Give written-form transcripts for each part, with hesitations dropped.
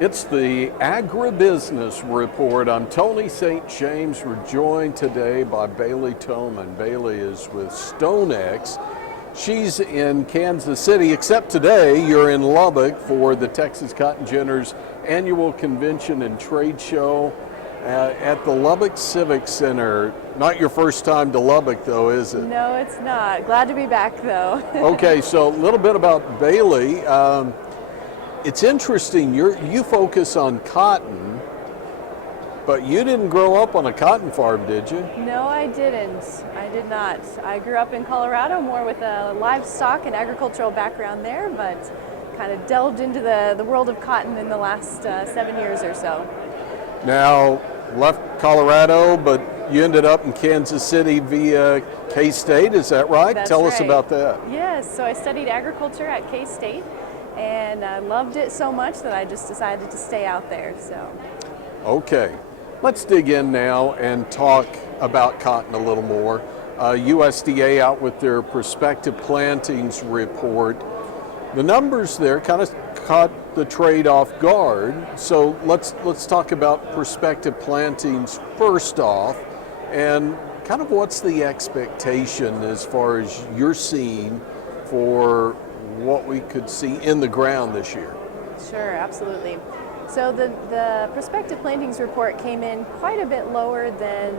It's the Agribusiness Report. I'm Tony St. James. We're joined today by Bailey Thomen. Bailey is with StoneX. She's in Kansas City, except today you're in Lubbock for the Texas Cotton Ginners annual convention and trade show at the Lubbock Civic Center. Not your first time to Lubbock though, is it? No, it's not. Glad to be back though. Okay, so a little bit about Bailey. It's interesting, you focus on cotton, but you didn't grow up on a cotton farm, did you? No, I didn't. I did not. I grew up in Colorado, more with a livestock and agricultural background there, but kind of delved into the world of cotton in the last 7 years or so. Now, left Colorado, but you ended up in Kansas City via K-State, is that right? That's Tell us right. about that. Yes, so I studied agriculture at K-State, and I loved it so much that I just decided to stay out there. So. Okay, let's dig in now and talk about cotton a little more. USDA out with their prospective plantings report. The numbers there kind of caught the trade off guard. So let's talk about prospective plantings first off, and kind of what's the expectation as far as you're seeing for what we could see in the ground this year? Sure, absolutely. So the prospective plantings report came in quite a bit lower than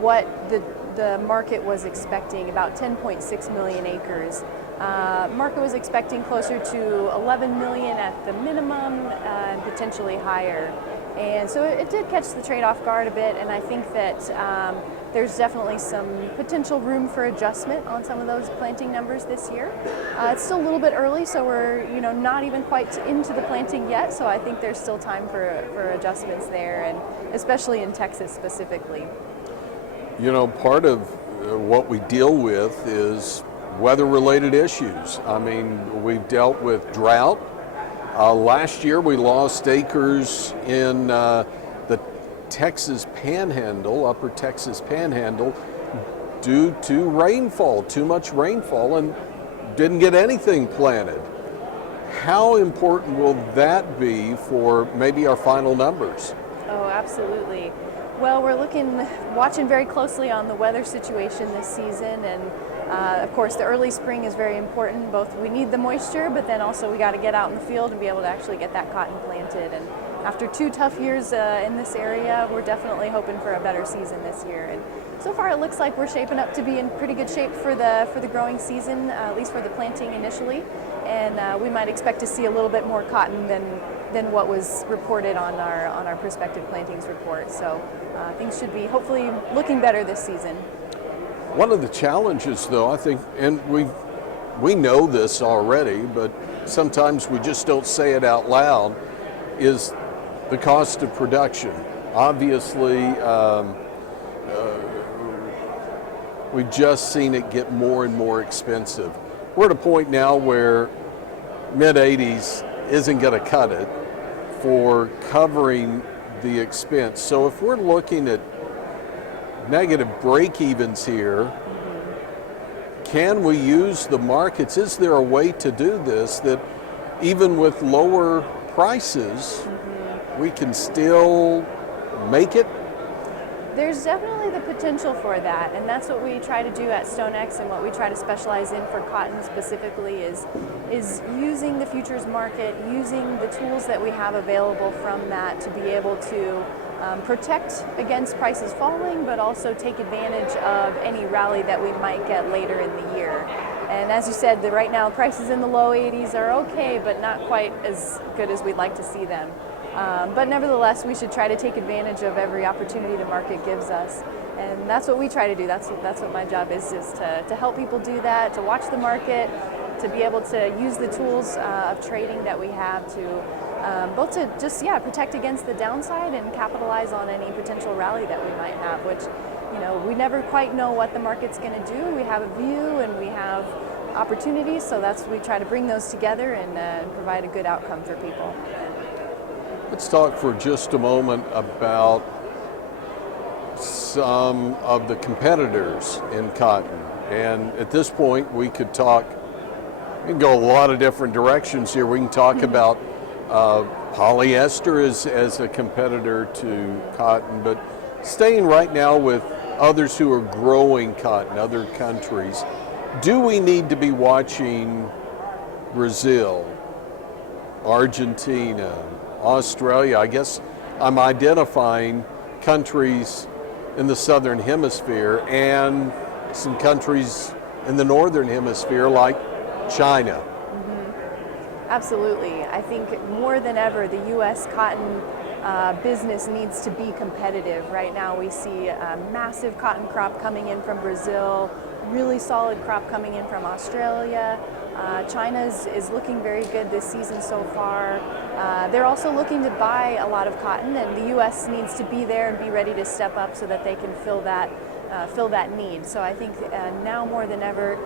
what the market was expecting, about 10.6 million acres. Market was expecting closer to 11 million at the minimum and potentially higher. And so it did catch the trade off guard a bit, and I think that there's definitely some potential room for adjustment on some of those planting numbers this year. It's still a little bit early, so we're not even quite into the planting yet, so I think there's still time for adjustments there, and especially in Texas specifically. Part of what we deal with is weather-related issues. I mean, we've dealt with drought. Last year we lost acres in the Texas Panhandle, upper Texas Panhandle, due to rainfall, too much rainfall, and didn't get anything planted. How important will that be for maybe our final numbers? Oh, absolutely. Well, we're watching very closely on the weather situation this season, and of course the early spring is very important. Both we need the moisture, but then also we got to get out in the field and be able to actually get that cotton planted. And after 2 tough years in this area, we're definitely hoping for a better season this year. And so far it looks like we're shaping up to be in pretty good shape for the growing season, at least for the planting initially. And we might expect to see a little bit more cotton than what was reported on our prospective plantings report. So things should be hopefully looking better this season. One of the challenges, though, I think, and we know this already, but sometimes we just don't say it out loud, is the cost of production. Obviously, we've just seen it get more and more expensive. We're at a point now where mid-80s isn't going to cut it for covering the expense. So if we're looking at negative break-evens here, can we use the markets? Is there a way to do this that even with lower prices, we can still make it? There's definitely the potential for that, and that's what we try to do at StoneX, and what we try to specialize in for cotton specifically is using the futures market, using the tools that we have available from that to be able to protect against prices falling, but also take advantage of any rally that we might get later in the year. And as you said, right now prices in the low 80s are okay, but not quite as good as we'd like to see them. But nevertheless, we should try to take advantage of every opportunity the market gives us. And that's what we try to do. That's what my job is to help people do that, to watch the market, to be able to use the tools of trading that we have to both to just protect against the downside and capitalize on any potential rally that we might have, which we never quite know what the market's going to do. We have a view and we have opportunities, so we try to bring those together and provide a good outcome for people. Let's talk for just a moment about some of the competitors in cotton. And at this point, we can go a lot of different directions here. We can talk about Polyester is as a competitor to cotton, but staying right now with others who are growing cotton, other countries, do we need to be watching Brazil, Argentina, Australia? I guess I'm identifying countries in the southern hemisphere and some countries in the northern hemisphere like China. Absolutely. I think more than ever, the U.S. cotton business needs to be competitive. Right now we see a massive cotton crop coming in from Brazil, really solid crop coming in from Australia. China is looking very good this season so far. They're also looking to buy a lot of cotton, and the U.S. needs to be there and be ready to step up so that they can fill that need. So I think now more than ever,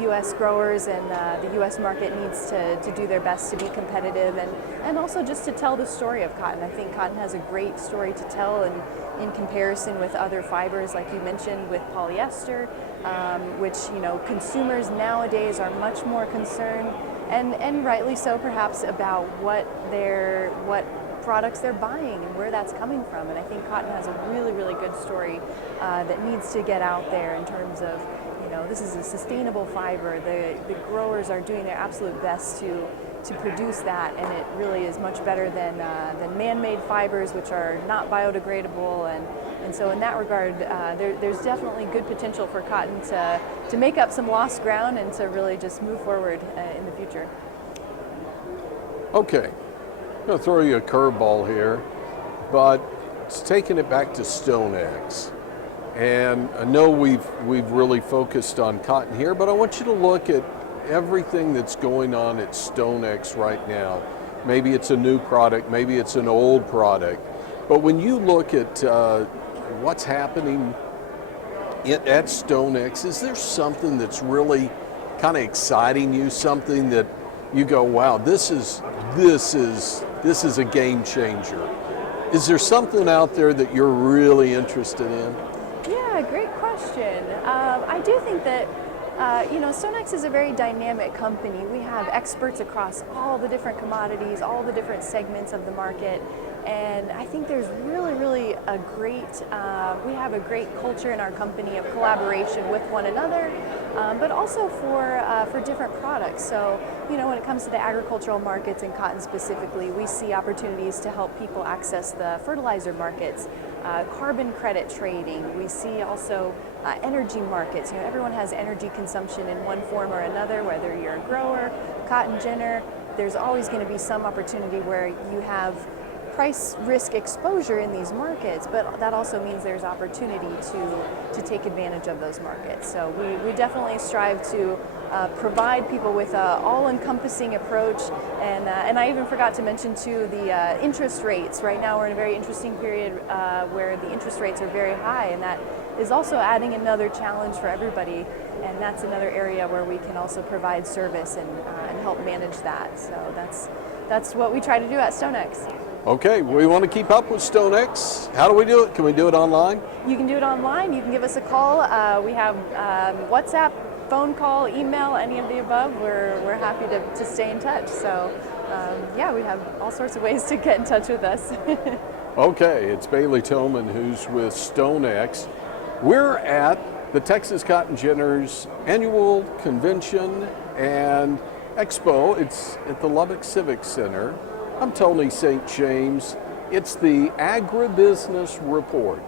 U.S. growers and the U.S. market needs to do their best to be competitive and also just to tell the story of cotton. I think cotton has a great story to tell in comparison with other fibers, like you mentioned, with polyester, which consumers nowadays are much more concerned, and rightly so perhaps, about what products they're buying and where that's coming from. And I think cotton has a really, really good story that needs to get out there in terms of, this is a sustainable fiber. The growers are doing their absolute best to produce that, and it really is much better than man-made fibers, which are not biodegradable. And so in that regard, there's definitely good potential for cotton to make up some lost ground and to really just move forward in the future. Okay. I'm going to throw you a curveball here, but it's taking it back to StoneX. And I know we've really focused on cotton here, but I want you to look at everything that's going on at StoneX right now. Maybe it's a new product, maybe it's an old product, but when you look at what's happening at StoneX, is there something that's really kind of exciting you, something that you go, wow, this is a game changer? Is there something out there that you're really interested in? Yeah, great question. I do think that StoneX is a very dynamic company. We have experts across all the different commodities, all the different segments of the market, and I think there's really a great, we have a great culture in our company of collaboration with one another, but also for different products. So, when it comes to the agricultural markets and cotton specifically, we see opportunities to help people access the fertilizer markets, carbon credit trading. We see also energy markets. Everyone has energy consumption in one form or another, whether you're a grower, cotton ginner. There's always going to be some opportunity where you have price risk exposure in these markets, but that also means there's opportunity to take advantage of those markets. So we definitely strive to provide people with an all-encompassing approach, and I even forgot to mention too the interest rates. Right now we're in a very interesting period where the interest rates are very high, and that is also adding another challenge for everybody, and that's another area where we can also provide service and help manage that. So that's what we try to do at StoneX. Okay, we want to keep up with StoneX. How do we do it? Can we do it online? You can do it online. You can give us a call. We have WhatsApp, phone call, email, any of the above. We're happy to stay in touch. So we have all sorts of ways to get in touch with us. Okay, it's Bailey Thomen who's with StoneX. We're at the Texas Cotton Ginners Annual Convention and Expo. It's at the Lubbock Civic Center. I'm Tony St. James. It's the Agribusiness Report.